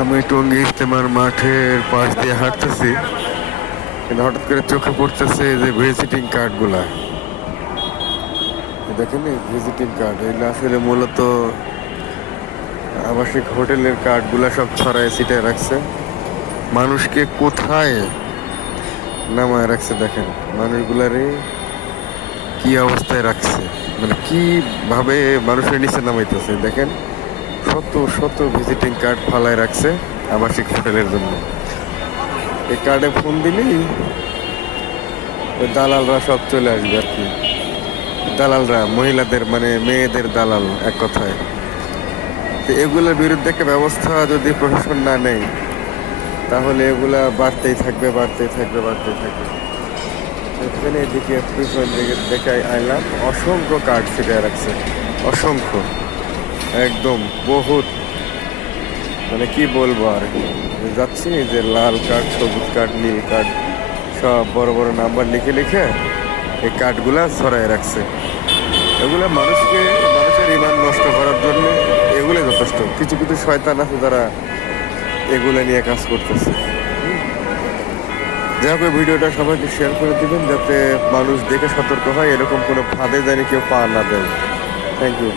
আমি টঙ্গী ইজতেমার মাঠের পাশ দিয়ে হাঁটতেছি, কিন্তু হঠাৎ করে চোখে পড়তেছে যে ভিজিটিং কার্ডগুলা। দেখেন এই ভিজিটিং কার্ড, এগুলো আসলে মূলত আবাসিক হোটেলের কার্ডগুলা সব ছড়ায় ছিটায় রাখছে। মানুষকে কোথায় নামায় রাখছে দেখেন, মানুষগুলারে কি অবস্থায় রাখছে, মানে কিভাবে মানুষের নিচে নামাইতেছে দেখেন। শত শত ভিজিটিং কার্ড ফালায় রাখছে আবাসিক হোটেলের জন্য। এই কার্ডে ফোন দিলেই ওই দালালরা সব চলে আসবে আর কি। দালালরা মহিলাদের মানে মেয়েদের দালাল এক কথায়। তো এগুলোর বিরুদ্ধে একটা ব্যবস্থা যদি প্রশাসন না নেয়, তাহলে এগুলা বাড়তেই থাকবে বাড়তেই থাকবে বাড়তেই থাকবে। এখানে এদিকে পিছন দিকে দেখে আইলাম, অসংখ্য কার্ড ছিটায় রাখছে, অসংখ্য, একদম বহুত, মানে কি বলবো আর। যাচ্ছি যে লাল কার্ড, সবুজ কার্ড, নীল কার্ড, সব বড় বড় নাম্বার লিখে লিখে এই কার্ডগুলা ছড়ায় রাখছে। এগুলো মানুষের ইমান নষ্ট করার জন্য এগুলো যথেষ্ট। কিছু কিছু শয়তান আছে যারা এগুলো নিয়ে কাজ করতেছে। যাই হোক, ভিডিওটা সবাইকে শেয়ার করে দিবেন যাতে মানুষ দেখে সতর্ক হয়, এরকম কোনো ফাঁদে জানি কেউ পা না দেয়। Thank you.